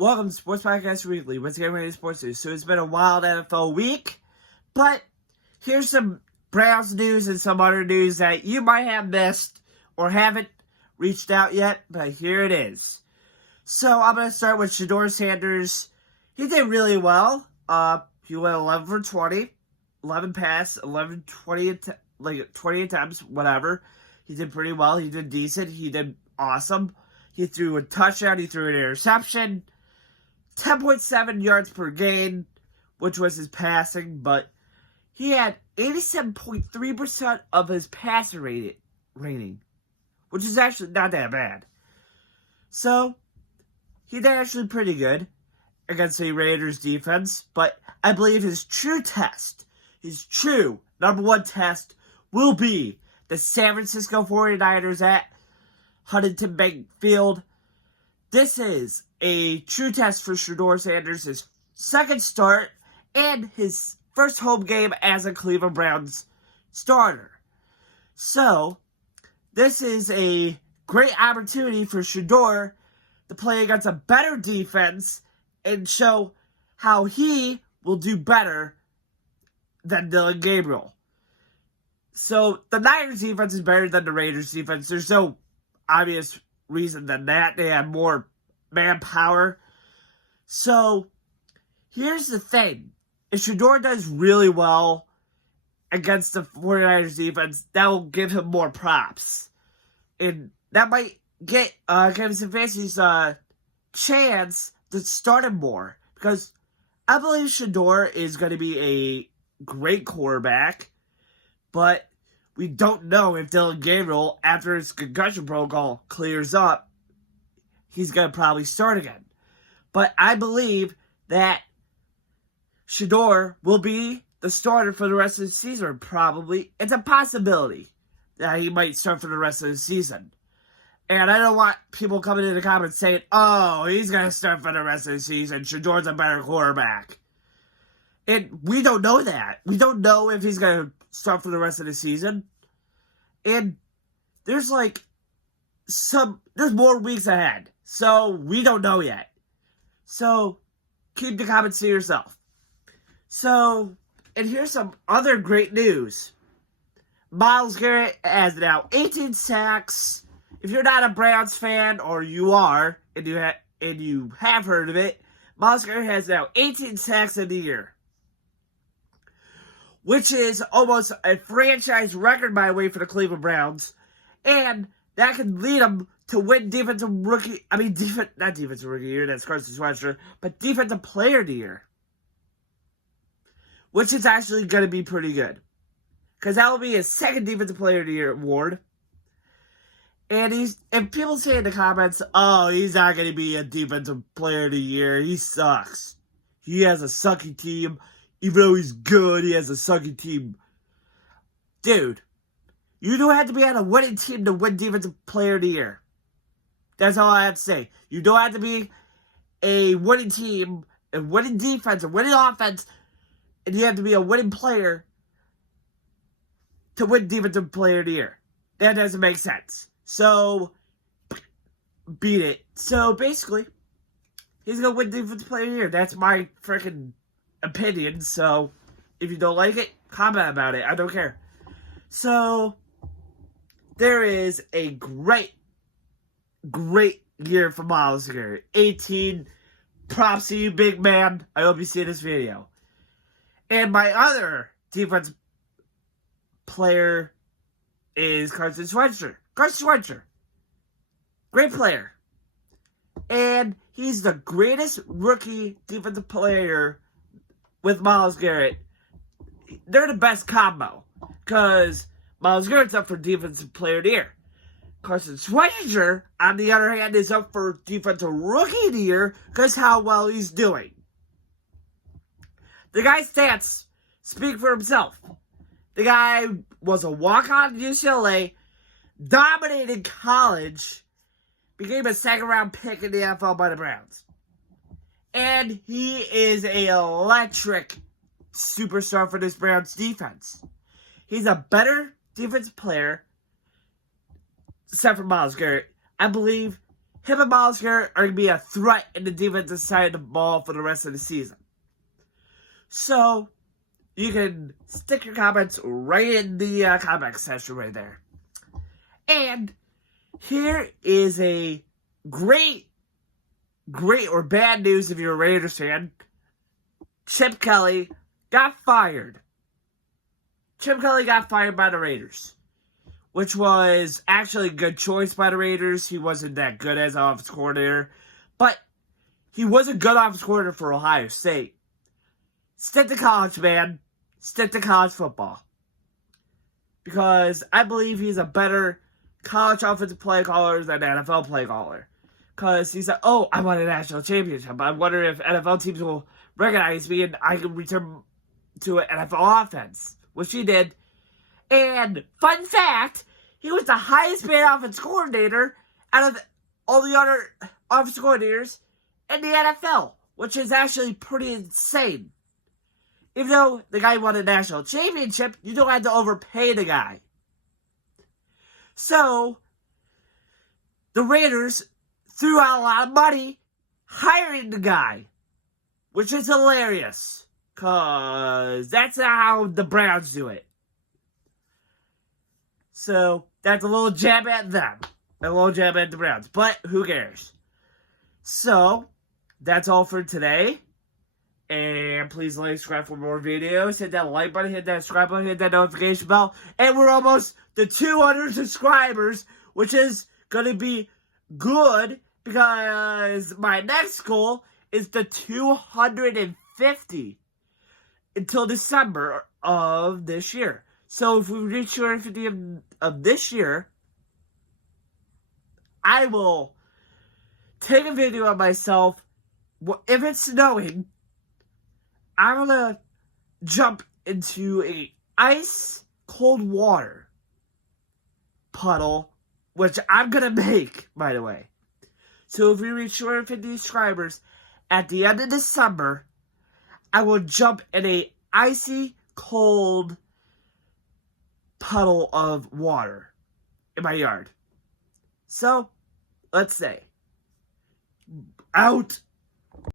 Welcome to Sports Podcast Weekly. What's getting ready to sports news? So it's been a wild NFL week, but here's some Browns news and some other news that you might have missed or haven't reached out yet, but here it is. So I'm going to start with Shedeur Sanders. He did really well. He went 11 for 20, 11 pass, 11, 20, 20 attempts, whatever. He did pretty well. He did decent. He did awesome. He threw a touchdown. He threw an interception. 10.7 yards per game, which was his passing, but he had 87.3% of his passer rating, which is actually not that bad. So, he did actually pretty good against the Raiders defense, but I believe his true number one test, will be the San Francisco 49ers at Huntington Bank Field. This is a true test for Shedeur Sanders, his second start and his first home game as a Cleveland Browns starter. So, this is a great opportunity for Shedeur to play against a better defense and show how he will do better than Dillon Gabriel. So, the Niners defense is better than the Raiders defense. There's no obvious reason than that. They have more manpower. So, here's the thing. If Shedeur does really well against the 49ers defense, that will give him more props. And that might give Stefanski's chance to start him more. Because I believe Shedeur is going to be a great quarterback. But we don't know if Dillon Gabriel, after his concussion protocol clears up, he's going to probably start again. But I believe that Shedeur will be the starter for the rest of the season, probably. It's a possibility that he might start for the rest of the season. And I don't want people coming in the comments saying, oh, he's going to start for the rest of the season. Shedeur's a better quarterback. And we don't know that. We don't know if he's going to start for the rest of the season. And there's more weeks ahead. So we don't know yet. So keep the comments to yourself. So, and here's some other great news. Myles Garrett has now 18 sacks. If you're not a Browns fan, or you are, and you have heard of it, Myles Garrett has now 18 sacks in the year, which is almost a franchise record, by the way, for the Cleveland Browns. And that can lead them to win not defensive rookie of the year, that's Carson Wentz, but defensive player of the year. Which is actually going to be pretty good. Because that will be his second defensive player of the year award. And people say in the comments, oh, he's not going to be a defensive player of the year. He sucks. He has a sucky team. Even though he's good, he has a sucky team. Dude, you don't have to be on a winning team to win defensive player of the year. That's all I have to say. You don't have to be a winning team, a winning defense, a winning offense, and you have to be a winning player to win defensive player of the year. That doesn't make sense. So, beat it. So, basically, he's going to win defensive player of the year. That's my freaking opinion. So, if you don't like it, comment about it. I don't care. So, there is a great year for Myles Garrett. 18. Props to you, big man. I hope you see this video. And my other defense player is Carson Wentz. Carson Wentz. Great player. And he's the greatest rookie defensive player with Myles Garrett. They're the best combo. Because Myles Garrett's up for defensive player of the year. Carson Wentz, on the other hand, is up for defensive rookie of the year because how well he's doing. The guy's stats speak for himself. The guy was a walk-on at UCLA, dominated college, became a second-round pick in the NFL by the Browns. And he is an electric superstar for this Browns defense. He's a better defensive player, except for Myles Garrett. I believe him and Myles Garrett are going to be a threat in the defensive side of the ball for the rest of the season. So, you can stick your comments right in the comment section right there. And here is a great or bad news if you're a Raiders fan. Chip Kelly got fired. Chip Kelly got fired by the Raiders, which was actually a good choice by the Raiders. He wasn't that good as an offensive coordinator, but he was a good offensive coordinator for Ohio State. Stick to college, man. Stick to college football. Because I believe he's a better college offensive play caller than NFL play caller. Because he said, oh, I won a national championship. I wonder if NFL teams will recognize me and I can return to an NFL offense. Which he did. And, fun fact, he was the highest paid offensive coordinator out of all the other offensive coordinators in the NFL. Which is actually pretty insane. Even though the guy won a national championship, you don't have to overpay the guy. So, the Raiders threw out a lot of money hiring the guy. Which is hilarious. Because that's how the Browns do it. So, that's a little jab at them. A little jab at the Browns. But, who cares? So, that's all for today. And please like, subscribe for more videos. Hit that like button, hit that subscribe button, hit that notification bell. And we're almost to 200 subscribers, which is going to be good because my next goal is the 250 until December of this year. So if we reach 250 of this year, I will take a video of myself. If it's snowing, I'm going to jump into a ice cold water puddle, which I'm going to make, by the way. So if we reach 250 subscribers at the end of December, I will jump in a icy cold puddle of water in my yard. So, let's say, out.